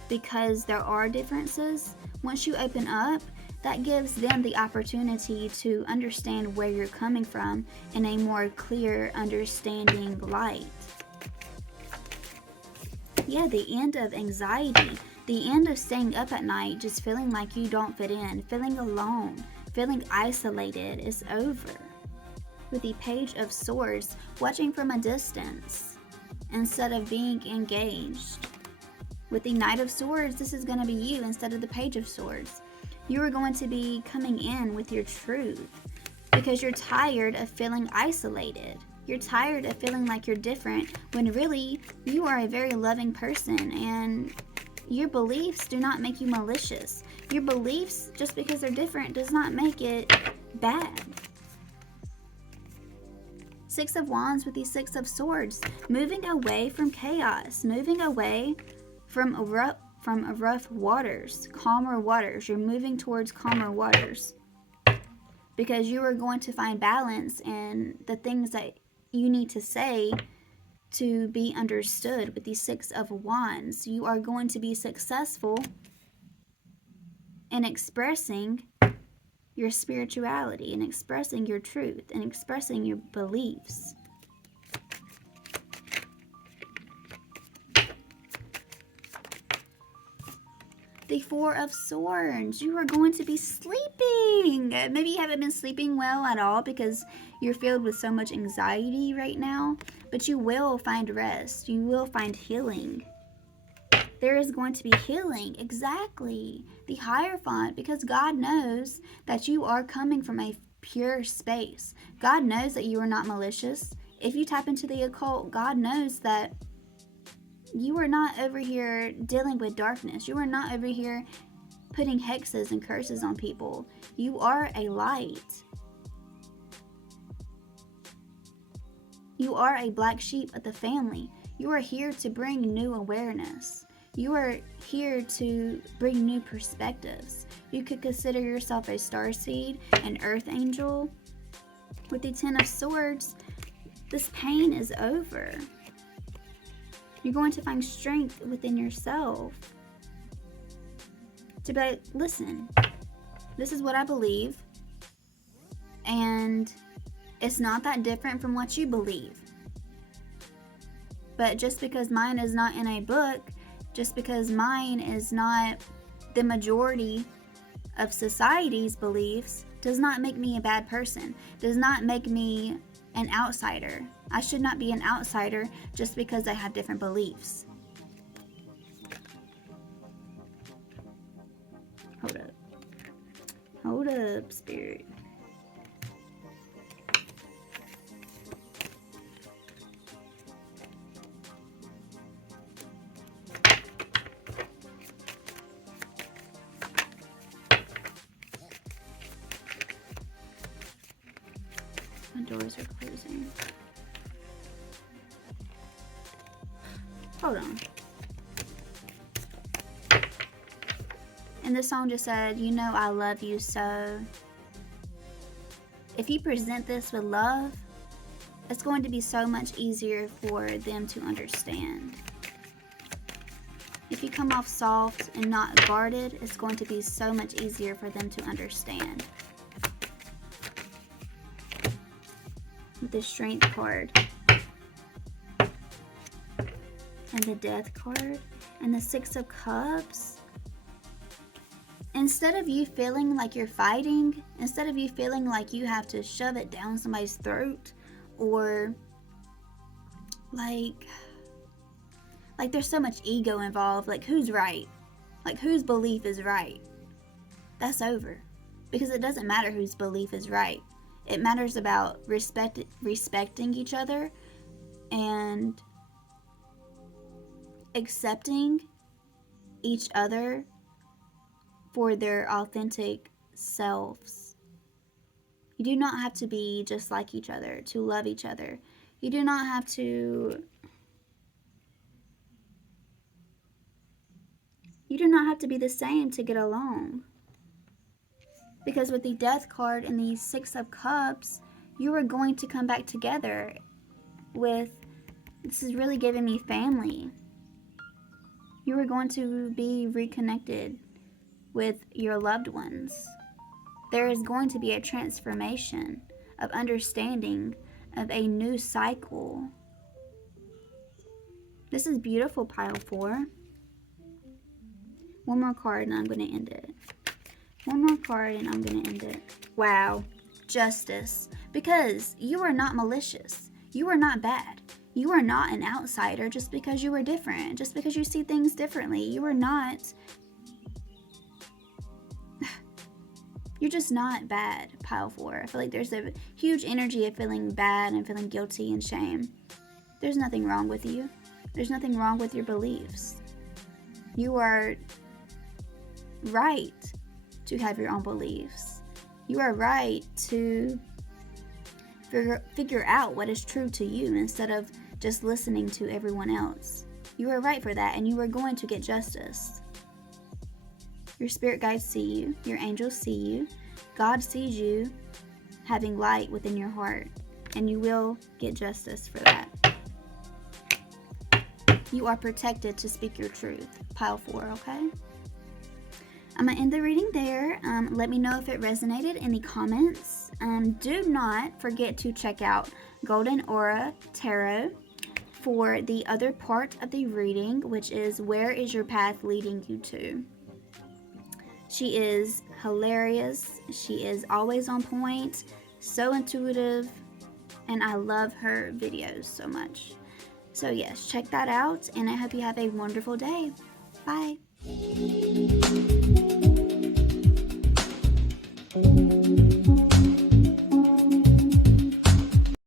because there are differences, once you open up, that gives them the opportunity to understand where you're coming from in a more clear, understanding light. Yeah, the end of anxiety, the end of staying up at night just feeling like you don't fit in, feeling alone, feeling isolated is over. With the Page of Swords, watching from a distance instead of being engaged. With the Knight of Swords, this is going to be you instead of the Page of Swords. You are going to be coming in with your truth because you're tired of feeling isolated. You're tired of feeling like you're different when really you are a very loving person, and your beliefs do not make you malicious. Your beliefs, just because they're different, does not make it bad. Six of Wands with the Six of Swords, moving away from chaos, moving away from rough waters, calmer waters. You're moving towards calmer waters because you are going to find balance in the things that you need to say to be understood. With the Six of Wands, you are going to be successful in expressing your spirituality and expressing your truth and expressing your beliefs. The Four of Swords, you are going to be sleeping. Maybe you haven't been sleeping well at all because you're filled with so much anxiety right now, but you will find rest. You will find healing. There is going to be healing, exactly. The Hierophant, because God knows that you are coming from a pure space. God knows that you are not malicious. If you tap into the occult, God knows that you are not over here dealing with darkness. You are not over here putting hexes and curses on people. You are a light. You are a black sheep of the family. You are here to bring new awareness. You are here to bring new perspectives. You could consider yourself a starseed, an earth angel. With the Ten of Swords, this pain is over. You're going to find strength within yourself to be like, listen, this is what I believe, and it's not that different from what you believe. But just because mine is not in a book, just because mine is not the majority of society's beliefs, does not make me a bad person, does not make me an outsider. I should not be an outsider just because I have different beliefs. Hold up. Hold up, Spirit. My doors are closing. Hold on. And the song just said, you know I love you so. If you present this with love, it's going to be so much easier for them to understand. If you come off soft and not guarded, it's going to be so much easier for them to understand. With the Strength card and the Death card and the Six of Cups, instead of you feeling like you're fighting, instead of you feeling like you have to shove it down somebody's throat, or like there's so much ego involved, like who's right, like whose belief is right, that's over. Because it doesn't matter whose belief is right. It matters about respecting each other and accepting each other for their authentic selves. You do not have to be just like each other to love each other. You do not have to be the same to get along. Because with the Death card and the Six of Cups, you are going to come back together. with, this is really giving me family. You are going to be reconnected with your loved ones. There is going to be a transformation of understanding of a new cycle. This is beautiful, pile 4. One more card and I'm going to end it. One more card and I'm going to end it. Wow. Justice. Because you are not malicious. You are not bad. You are not an outsider just because you are different. Just because you see things differently. You are not... You're just not bad, pile 4. I feel like there's a huge energy of feeling bad and feeling guilty and shame. There's nothing wrong with you. There's nothing wrong with your beliefs. You are right to have your own beliefs. You are right to figure out what is true to you instead of just listening to everyone else. You are right for that, and you are going to get justice. Your spirit guides see you. Your angels see you. God sees you having light within your heart, and you will get justice for that. You are protected to speak your truth. Pile 4, okay? I'm going to end the reading there. Let me know if it resonated in the comments. Do not forget to check out Golden Aura Tarot for the other part of the reading, which is Where is your path leading you to? She is hilarious. She is always on point, so intuitive, and I love her videos so much. So yes, check that out, and I hope you have a wonderful day. Bye.